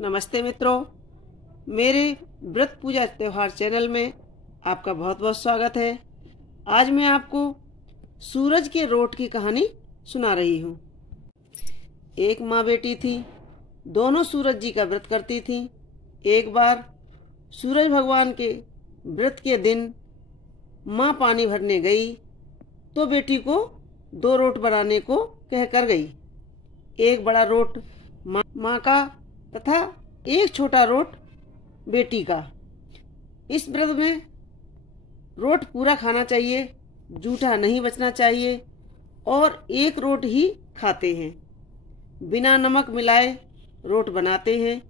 नमस्ते मित्रों, मेरे व्रत पूजा त्यौहार चैनल में आपका बहुत बहुत स्वागत है। आज मैं आपको सूरज के रोट की कहानी सुना रही हूँ। एक माँ बेटी थी, दोनों सूरज जी का व्रत करती थीं। एक बार सूरज भगवान के व्रत के दिन माँ पानी भरने गई तो बेटी को 2 रोट बनाने को कहकर गई। एक बड़ा रोट माँ का तथा एक छोटा रोट बेटी का। इस व्रत में रोट पूरा खाना चाहिए, जूठा नहीं बचना चाहिए और एक रोट ही खाते हैं। बिना नमक मिलाए रोट बनाते हैं,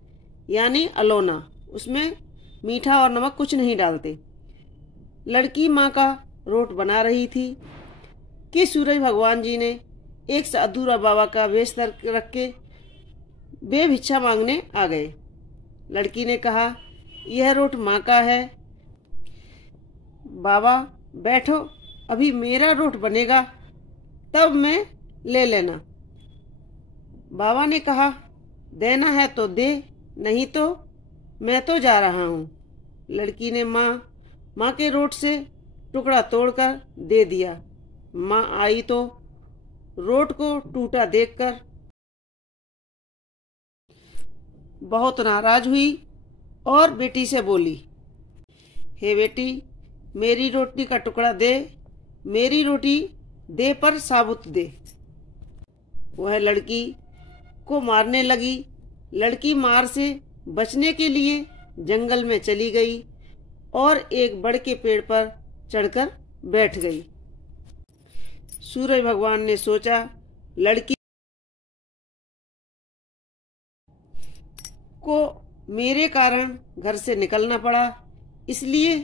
यानी अलोना। उसमें मीठा और नमक कुछ नहीं डालते। लड़की माँ का रोट बना रही थी कि सूरज भगवान जी ने एक साधु बाबा का वेश रख के वे भिक्षा मांगने आ गए। लड़की ने कहा, यह रोट माँ का है। बाबा बैठो, अभी मेरा रोट बनेगा तब मैं ले लेना। बाबा ने कहा, देना है तो दे, नहीं तो मैं तो जा रहा हूँ। लड़की ने माँ के रोट से टुकड़ा तोड़कर दे दिया। माँ आई तो रोट को टूटा देखकर बहुत नाराज हुई और बेटी से बोली, हे बेटी, मेरी रोटी का टुकड़ा दे, मेरी रोटी दे पर साबुत दे। वह लड़की को मारने लगी। लड़की मार से बचने के लिए जंगल में चली गई और एक बड़ के पेड़ पर चढ़कर बैठ गई। सूरज भगवान ने सोचा, लड़की को मेरे कारण घर से निकलना पड़ा, इसलिए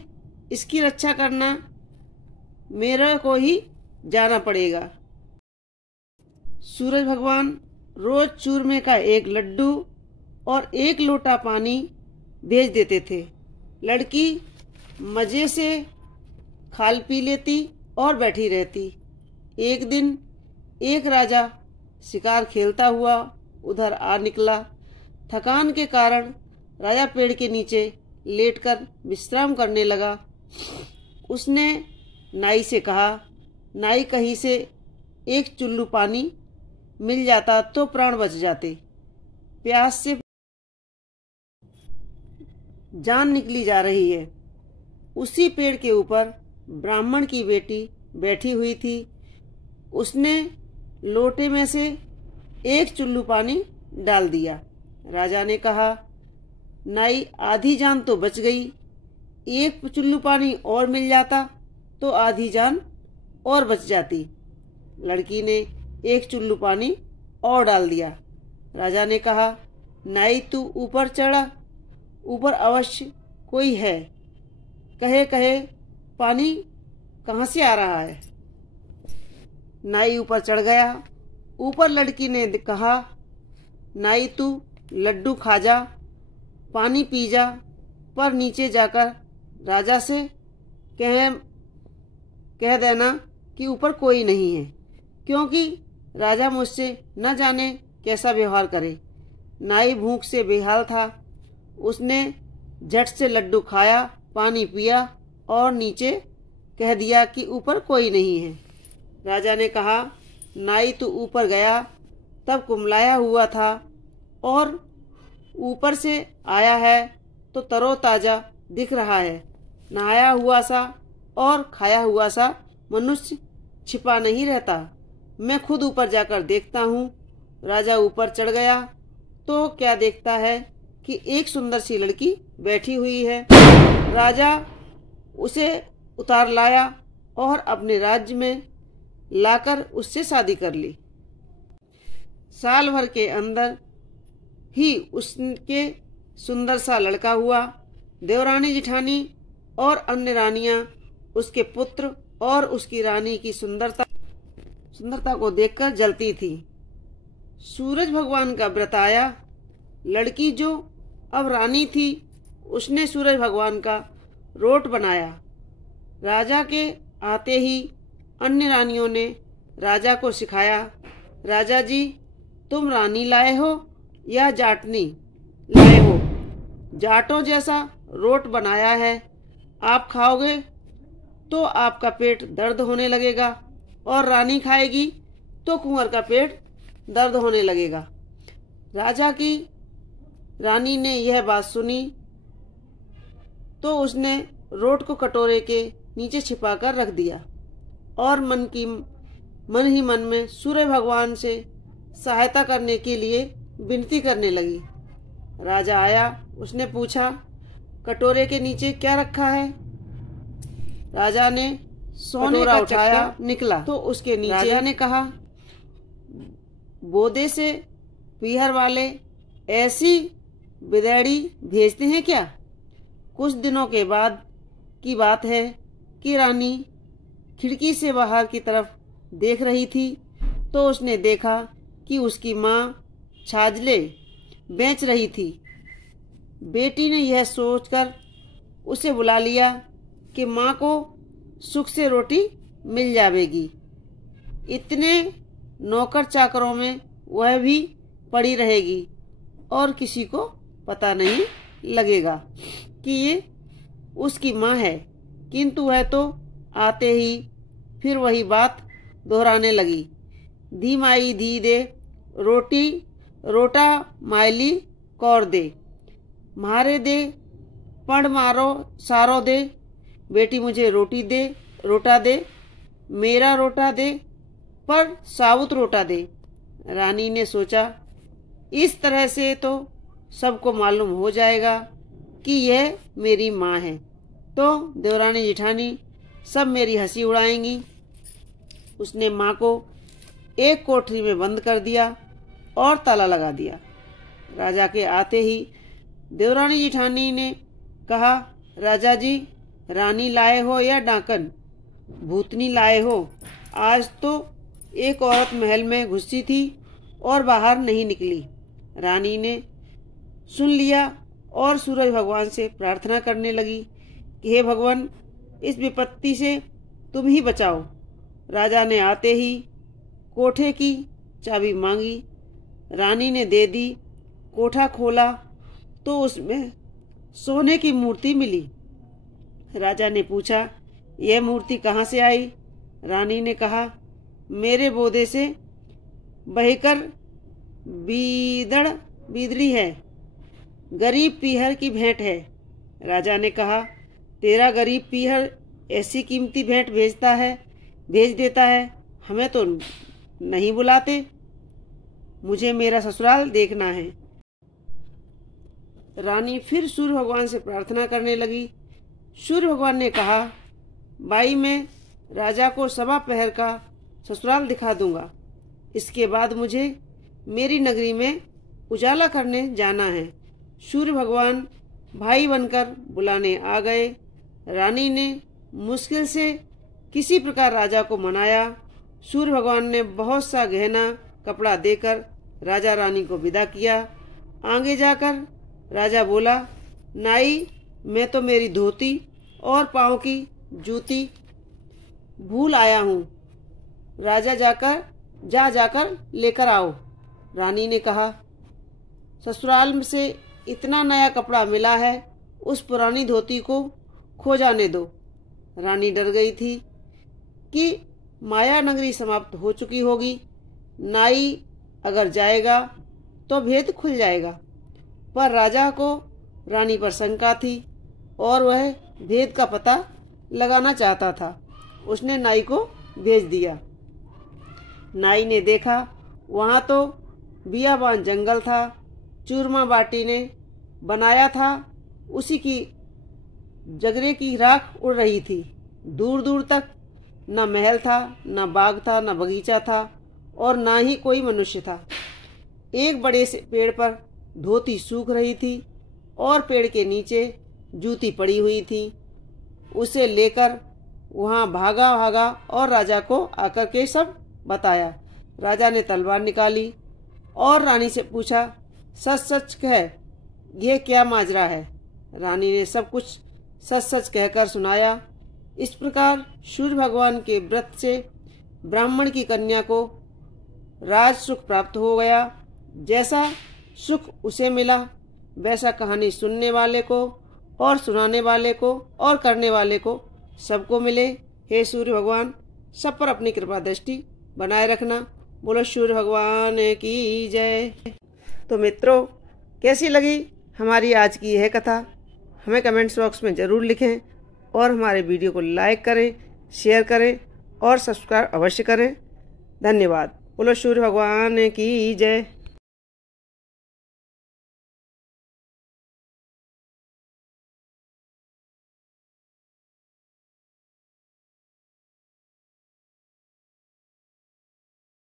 इसकी रक्षा करना मेरा को ही जाना पड़ेगा। सूरज भगवान रोज चूरमे का एक लड्डू और एक लोटा पानी भेज देते थे। लड़की मजे से खाल पी लेती और बैठी रहती। एक दिन एक राजा शिकार खेलता हुआ उधर आ निकला। थकान के कारण राजा पेड़ के नीचे लेटकर विश्राम करने लगा। उसने नाई से कहा, नाई, कहीं से एक चुल्लू पानी मिल जाता तो प्राण बच जाते। प्यास से जान निकली जा रही है। उसी पेड़ के ऊपर ब्राह्मण की बेटी बैठी हुई थी। उसने लोटे में से एक चुल्लू पानी डाल दिया। राजा ने कहा, नाई, आधी जान तो बच गई, एक चुल्लू पानी और मिल जाता तो आधी जान और बच जाती। लड़की ने एक चुल्लू पानी और डाल दिया। राजा ने कहा, नाई, तू ऊपर चढ़ा, ऊपर अवश्य कोई है, कहे कहे पानी कहाँ से आ रहा है। नाई ऊपर चढ़ गया। ऊपर लड़की ने कहा, नाई, तू लड्डू खा जा, पानी पी जा, पर नीचे जाकर राजा से कह देना कि ऊपर कोई नहीं है, क्योंकि राजा मुझसे न जाने कैसा व्यवहार करे। नाई भूख से बेहाल था। उसने झट से लड्डू खाया, पानी पिया और नीचे कह दिया कि ऊपर कोई नहीं है। राजा ने कहा, नाई, तू ऊपर गया तब कुमलाया हुआ था और ऊपर से आया है तो तरोताजा दिख रहा है। नहाया हुआ सा और खाया हुआ सा मनुष्य छिपा नहीं रहता। मैं खुद ऊपर जाकर देखता हूँ। राजा ऊपर चढ़ गया तो क्या देखता है कि एक सुंदर सी लड़की बैठी हुई है। राजा उसे उतार लाया और अपने राज्य में लाकर उससे शादी कर ली। साल भर के अंदर ही उसके सुंदर सा लड़का हुआ। देवरानी जिठानी और अन्य रानियां उसके पुत्र और उसकी रानी की सुंदरता को देखकर जलती थी। सूरज भगवान का व्रत आया। लड़की जो अब रानी थी, उसने सूरज भगवान का रोट बनाया। राजा के आते ही अन्य रानियों ने राजा को सिखाया, राजा जी, तुम रानी लाए हो या जाटनी? लाए हो, जाटों जैसा रोट बनाया है, आप खाओगे तो आपका पेट दर्द होने लगेगा और रानी खाएगी तो कुंवर का पेट दर्द होने लगेगा। राजा की रानी ने यह बात सुनी तो उसने रोट को कटोरे के नीचे छिपाकर रख दिया और मन ही मन में सूर्य भगवान से सहायता करने के लिए विनती करने लगी। राजा आया, उसने पूछा, कटोरे के नीचे क्या रखा है? राजा ने सोने का उठाया, निकला तो उसके नीचे राजा ने कहा, बोदे से पीहर वाले ऐसी बिदैड़ी भेजते हैं क्या? कुछ दिनों के बाद की बात है कि रानी खिड़की से बाहर की तरफ देख रही थी तो उसने देखा कि उसकी माँ छाजले बेच रही थी। बेटी ने यह सोचकर उसे बुला लिया कि माँ को सुख से रोटी मिल जाएगी। इतने नौकर चाकरों में वह भी पड़ी रहेगी और किसी को पता नहीं लगेगा कि ये उसकी माँ है। किंतु वह तो आते ही फिर वही बात दोहराने लगी, धी माई धी दे रोटी रोटा मायली कौर दे, मारे दे पण मारो सारो दे, बेटी मुझे रोटी दे रोटा दे, मेरा रोटा दे पर साबुत रोटा दे। रानी ने सोचा, इस तरह से तो सबको मालूम हो जाएगा कि यह मेरी माँ है, तो देवरानी जिठानी सब मेरी हंसी उड़ाएंगी। उसने माँ को एक कोठरी में बंद कर दिया और ताला लगा दिया। राजा के आते ही देवरानी जिठानी ने कहा, राजा जी, रानी लाए हो या डाकन? भूतनी लाए हो? आज तो एक औरत महल में घुसी थी और बाहर नहीं निकली। रानी ने सुन लिया और सूरज भगवान से प्रार्थना करने लगी कि हे भगवान, इस विपत्ति से तुम ही बचाओ। राजा ने आते ही कोठे की चाबी मांगी, रानी ने दे दी। कोठा खोला तो उसमें सोने की मूर्ति मिली। राजा ने पूछा, यह मूर्ति कहाँ से आई? रानी ने कहा, मेरे बोदे से बहकर बीदड़ी है, गरीब पीहर की भेंट है। राजा ने कहा, तेरा गरीब पीहर ऐसी कीमती भेंट भेज देता है, हमें तो नहीं बुलाते। मुझे मेरा ससुराल देखना है। रानी फिर सूर्य भगवान से प्रार्थना करने लगी। सूर्य भगवान ने कहा, बाई, मैं राजा को सवा पहर का ससुराल दिखा दूंगा। इसके बाद मुझे मेरी नगरी में उजाला करने जाना है। सूर्य भगवान भाई बनकर बुलाने आ गए। रानी ने मुश्किल से किसी प्रकार राजा को मनाया। सूर्य भगवान ने बहुत सा गहना कपड़ा देकर राजा रानी को विदा किया। आगे जाकर राजा बोला, नाई, मैं तो मेरी धोती और पाँव की जूती भूल आया हूँ। राजा जाकर लेकर आओ। रानी ने कहा, ससुराल से इतना नया कपड़ा मिला है, उस पुरानी धोती को खो जाने दो। रानी डर गई थी कि माया नगरी समाप्त हो चुकी होगी। नाई अगर जाएगा तो भेद खुल जाएगा। पर राजा को रानी पर शंका थी और वह भेद का पता लगाना चाहता था। उसने नाई को भेज दिया। नाई ने देखा वहाँ तो बियाबान जंगल था। चूरमा बाटी ने बनाया था, उसी की जगरे की राख उड़ रही थी। दूर दूर तक न महल था, न बाग था, न बगीचा था और न ही कोई मनुष्य था। एक बड़े से पेड़ पर धोती सूख रही थी और पेड़ के नीचे जूती पड़ी हुई थी। उसे लेकर वहाँ भागा और राजा को आकर के सब बताया। राजा ने तलवार निकाली और रानी से पूछा, सच सच कह, यह क्या माजरा है? रानी ने सब कुछ सच सच कहकर सुनाया। इस प्रकार सूर्य भगवान के व्रत से ब्राह्मण की कन्या को राज सुख प्राप्त हो गया। जैसा सुख उसे मिला वैसा कहानी सुनने वाले को और सुनाने वाले को और करने वाले को सबको मिले। हे सूर्य भगवान, सब पर अपनी कृपा दृष्टि बनाए रखना। बोलो सूर्य भगवान की जय। तो मित्रों, कैसी लगी हमारी आज की यह कथा? हमें कमेंट्स बॉक्स में ज़रूर लिखें और हमारे वीडियो को लाइक करें, शेयर करें और सब्सक्राइब अवश्य करें। धन्यवाद। बोलो सूर्य भगवान की जय।